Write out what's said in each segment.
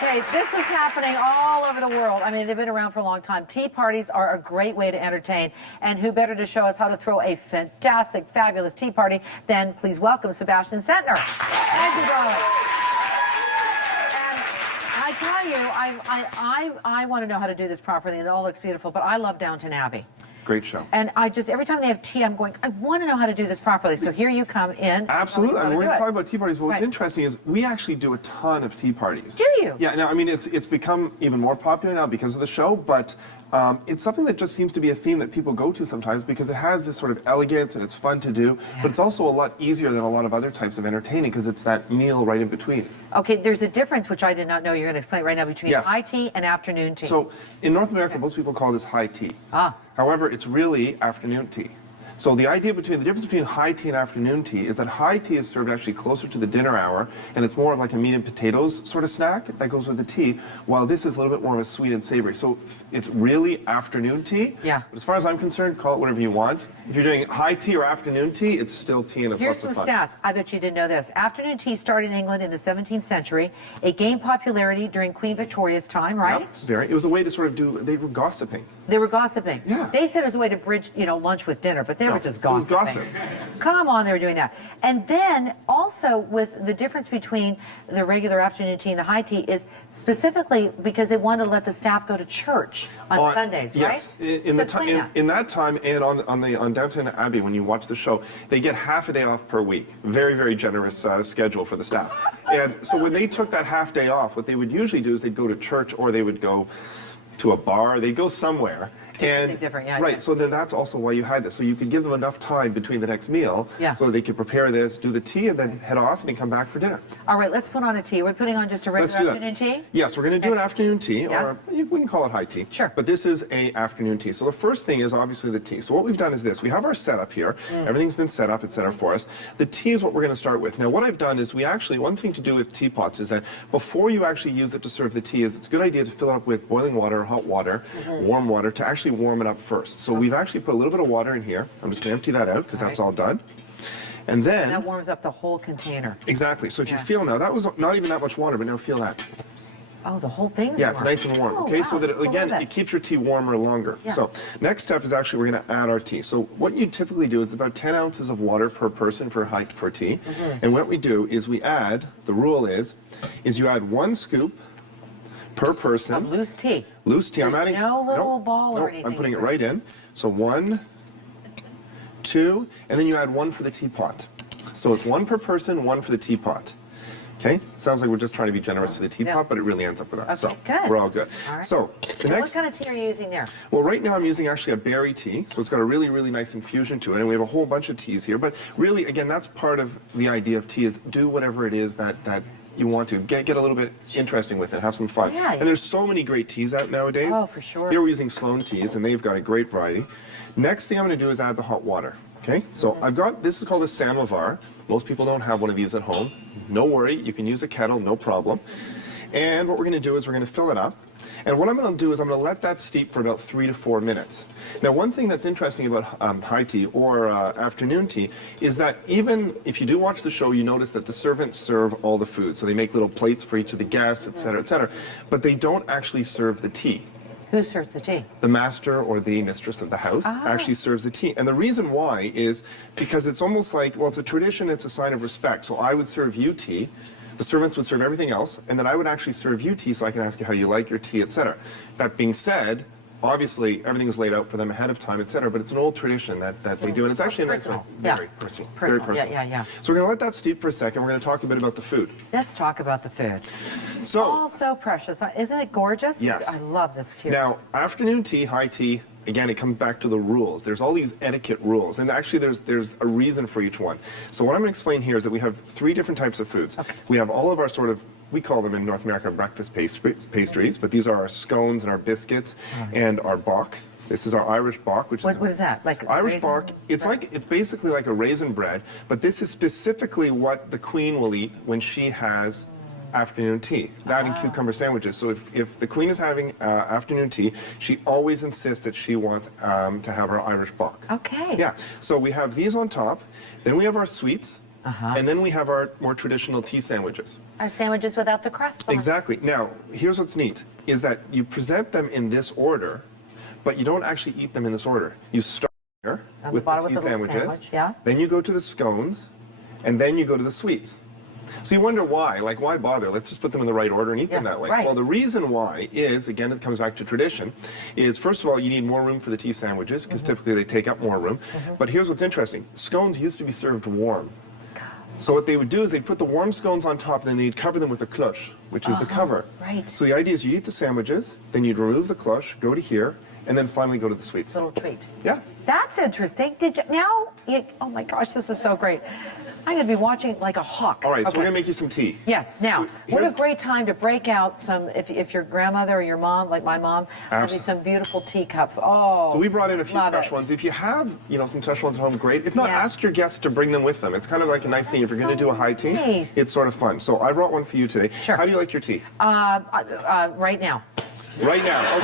Okay, this is happening all over the world. I mean, they've been around for a long time. Tea parties are a great way to entertain. And who better to show us how to throw a fantastic, fabulous tea party than, please welcome, Sebastien. Thank you, darling. And I tell you, I want to know how to do this properly, and it all looks beautiful, but I love Downton Abbey. Great show. And every time they have tea, I'm going, I want to know how to do this properly. So here you come in. Absolutely. I mean, we're going to talk about tea parties. But what's interesting is we actually do a ton of tea parties. Do you? Yeah. Now, I mean, it's become even more popular now because of the show, but it's something that just seems to be a theme that people go to sometimes because it has this sort of elegance and it's fun to do, but it's also a lot easier than a lot of other types of entertaining because it's that meal right in between. Okay, there's a difference, which I did not know you're going to explain right now, between high tea and afternoon tea. So in North America, most people call this high tea. Ah. However, it's really afternoon tea. So the difference between high tea and afternoon tea is that high tea is served actually closer to the dinner hour, and it's more of like a meat and potatoes sort of snack that goes with the tea, while this is a little bit more of a sweet and savory. So it's really afternoon tea. Yeah. But as far as I'm concerned, call it whatever you want. If you're doing high tea or afternoon tea, it's still tea and it's lots of fun. Here's some stats. I bet you didn't know this. Afternoon tea started in England in the 17th century. It gained popularity during Queen Victoria's time, right? Yep, very. It was a way to sort of they were gossiping. They were gossiping. Yeah. They said it was a way to bridge, lunch with dinner, but they were just gossiping. It was gossip. Come on, they were doing that. And then also with the difference between the regular afternoon tea and the high tea is specifically because they wanted to let the staff go to church on Sundays, right? Yes, in that time and on Downton Abbey, when you watch the show, they get half a day off per week. Very, very generous schedule for the staff. And so when they took that half day off, what they would usually do is they'd go to church or they would go to a bar, they'd go somewhere. Right, so then that's also why you had this. So you could give them enough time between the next meal so they could prepare this, do the tea, and then head off and then come back for dinner. All right, let's put on a tea. We're putting on just a regular afternoon tea? Yes, we're going to do an afternoon tea, or we can call it high tea. Sure. But this is an afternoon tea. So the first thing is obviously the tea. So what we've done is this. We have our setup here. Everything's been set up. It's set up for us. The tea is what we're going to start with. Now, what I've done is one thing to do with teapots is that before you actually use it to serve the tea it's a good idea to fill it up with boiling water or hot water, warm water, to actually warm it up first. So we've actually put a little bit of water in here. I'm just going to empty that out because that's all done. And then... that warms up the whole container. Exactly. So if you feel now, that was not even that much water, but now feel that. Oh, the whole thing's warm. It's nice and warm. Okay, so that, again, it keeps your tea warmer longer. Yeah. So next step is actually we're going to add our tea. So what you typically do is about 10 ounces of water per person for tea. And what we do is we add, the rule is you add 1 scoop per person. Of loose tea. Loose tea. I'm adding no little ball or anything. I'm putting it right in. So 1, 2, and then you add 1 for the teapot. So it's 1 per person, 1 for the teapot. Okay? Sounds like we're just trying to be generous for the teapot, but it really ends up with us. Okay, so good. we're all good. All right. So the next. What kind of tea are you using there? Well, right now I'm using actually a berry tea, so it's got a really, really nice infusion to it, and we have a whole bunch of teas here. But really, again, that's part of the idea of tea is do whatever it is that you want to. Get a little bit interesting with it, have some fun. Yeah, and there's so many great teas out nowadays. Oh, for sure. Here we're using Sloan teas, and they've got a great variety. Next thing I'm going to do is add the hot water. Okay, so I've got, this is called a samovar. Most people don't have one of these at home. No worry, you can use a kettle, no problem. And what we're going to do is we're going to fill it up. And what I'm going to do is I'm going to let that steep for about 3 to 4 minutes. Now, one thing that's interesting about high tea or afternoon tea is that even if you do watch the show, you notice that the servants serve all the food. So they make little plates for each of the guests, et cetera, but they don't actually serve the tea. Who serves the tea? The master or the mistress of the house actually serves the tea. And the reason why is because it's almost like, well, it's a tradition, it's a sign of respect. So I would serve you tea. The servants would serve everything else, and then I would actually serve you tea so I can ask you how you like your tea, etc. That being said, obviously everything is laid out for them ahead of time, etc. But it's an old tradition that they do, and it's actually a nice one. Very personal. Very personal. Yeah. So we're going to let that steep for a second. We're going to talk a bit about the food. Let's talk about the food. So, all so precious. Isn't it gorgeous? Yes. I love this too. Now, afternoon tea, high tea, again, it comes back to the rules. There's all these etiquette rules, and actually there's a reason for each one. So what I'm going to explain here is that we have 3 different types of foods. Okay. We have all of our sort of, we call them in North America breakfast pastries, but these are our scones and our biscuits and our bach. This is our Irish bach, which what is that? Like Irish bach? It's basically like a raisin bread, but this is specifically what the Queen will eat when she has afternoon tea. That and cucumber sandwiches. So if the Queen is having afternoon tea, she always insists that she wants to have her Irish bach. Okay. Yeah. So we have these on top. Then we have our sweets. and then we have our more traditional tea sandwiches. Our sandwiches without the crust on. Exactly. Now, here's what's neat, is that you present them in this order, but you don't actually eat them in this order. You start here with the tea sandwiches, then you go to the scones, and then you go to the sweets. So you wonder why, like why bother? Let's just put them in the right order and eat them that way. Right. Well, the reason why is, again, it comes back to tradition, is first of all, you need more room for the tea sandwiches because typically they take up more room. But here's what's interesting. Scones used to be served warm. So what they would do is they'd put the warm scones on top and then they'd cover them with a cloche, which is the cover. Right. So the idea is you eat the sandwiches, then you'd remove the cloche, go to here, and then finally go to the sweets. Little treat. Yeah. That's interesting. Oh my gosh, this is so great. I'm going to be watching like a hawk. All right, so we're going to make you some tea. Yes. Now, So what a great time to break out some, if your grandmother or your mom, like my mom, having some beautiful teacups. Oh, so we brought in a few fresh it. ones. If you have, some fresh ones at home, great. If not, ask your guests to bring them with them. It's kind of like a nice thing. If you're going to do a high tea, it's sort of fun. So I brought one for you today. Sure. How do you like your tea? Right now. Right now,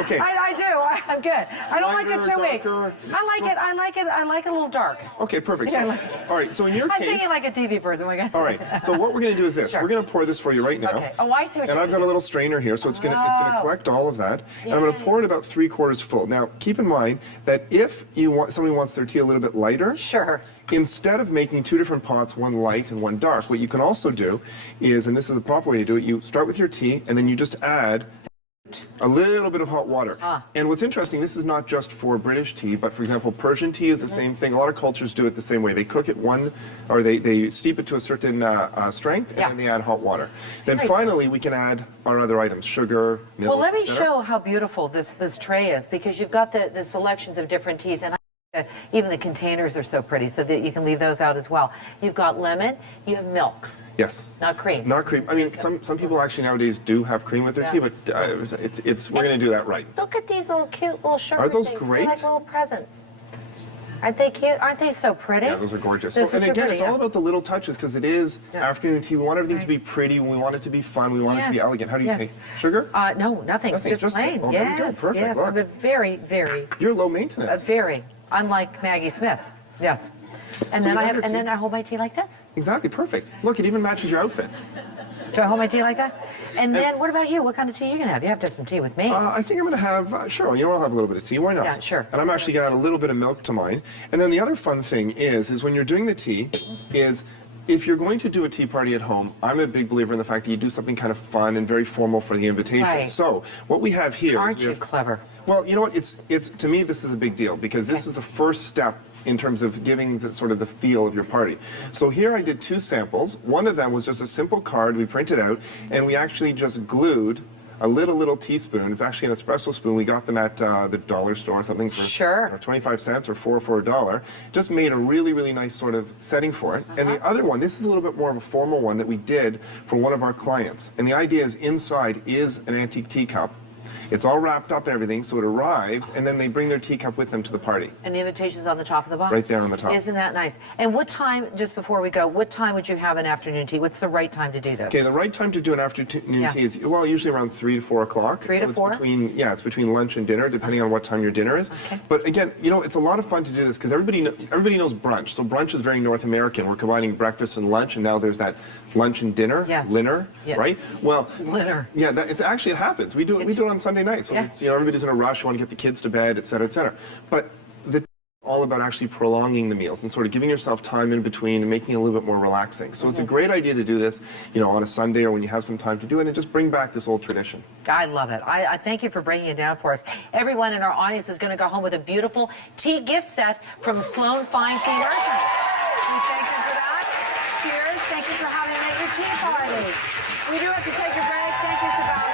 okay. I do. I'm good. I don't like it too weak. Darker, I like it a little dark. Okay, perfect. So, all right, so in your I'm case... thinking like a TV person, I guess. All right, so what we're going to do is this. Sure. We're going to pour this for you right now. Okay. Oh, I see what you're doing. And I've got a little strainer here, so it's going to collect all of that. And I'm going to pour it about 3/4 full. Now, keep in mind that if somebody wants their tea a little bit lighter... Sure. Instead of making two different pots, one light and one dark, what you can also do is, and this is the proper way to do it, you start with your tea and then you just add a little bit of hot water. And what's interesting, this is not just for British tea, but for example, Persian tea is the same thing. A lot of cultures do it the same way. They cook it they steep it to a certain strength, and then they add hot water. Then finally, we can add our other items, sugar, milk, Well, let me show how beautiful this tray is, because you've got the selections of different teas, and even the containers are so pretty, so that you can leave those out as well. You've got lemon, you have milk. Yes. Not cream. Not cream. I mean, some people actually nowadays do have cream with their tea, but we're going to do that right. Look at these little cute little sugar Aren't those things. great? They're like little presents. Aren't they cute? Aren't they so pretty? Yeah, those are gorgeous. Those And are again, pretty, it's all about the little touches, because it is afternoon tea. We want everything to be pretty. We want it to be fun. We want it to be elegant. How do you take sugar? No, nothing. Just plain. Oh, there we go. Perfect. Yes, Look. very, very. You're low maintenance. Very. Unlike Maggie Smith. Yes. And then I hold my tea like this. Exactly. Perfect. Look, it even matches your outfit. Do I hold my tea like that? And then what about you? What kind of tea are you going to have? You have to have some tea with me. I think I'm going to have, sure, I'll have a little bit of tea. Why not? Yeah, sure. And I'm actually going to add a little bit of milk to mine. And then the other fun thing is when you're doing the tea, is if you're going to do a tea party at home, I'm a big believer in the fact that you do something kind of fun and very formal for the invitation. Right. So what we have here... Aren't you clever? Well, you know what? To me, this is a big deal, because this is the first step in terms of giving the sort of the feel of your party. So here I did 2 samples. One of them was just a simple card we printed out, and we actually just glued a little teaspoon. It's actually an espresso spoon. We got them at the dollar store or something for 25 cents or 4 for $1. Just made a really, really nice sort of setting for it. And the other one, this is a little bit more of a formal one that we did for one of our clients. And the idea is inside is an antique teacup. It's all wrapped up and everything, so it arrives, and then they bring their teacup with them to the party. And the invitation's on the top of the box? Right there on the top. Isn't that nice? And what time, just before we go, what time would you have an afternoon tea? What's the right time to do this? Okay, the right time to do an afternoon tea is, well, usually around 3 to 4 o'clock. 3 to 4? It's between lunch and dinner, depending on what time your dinner is. Okay. But again, it's a lot of fun to do this, because everybody knows brunch. So brunch is very North American. We're combining breakfast and lunch, and now there's that lunch and dinner, dinner, right? Well, dinner. Yeah, it happens. We do it on Sunday nights. So it's, everybody's in a rush, want to get the kids to bed, et cetera, et cetera. But the all about actually prolonging the meals and sort of giving yourself time in between and making it a little bit more relaxing. So it's a great idea to do this, on a Sunday or when you have some time to do it, and just bring back this old tradition. I love it. I thank you for breaking it down for us. Everyone in our audience is going to go home with a beautiful tea gift set from Sloan Fine Tea Merchants. We thank you for that. Cheers. Thank you for having me at your tea party. We do have to take a break. Thank you, Sebastien.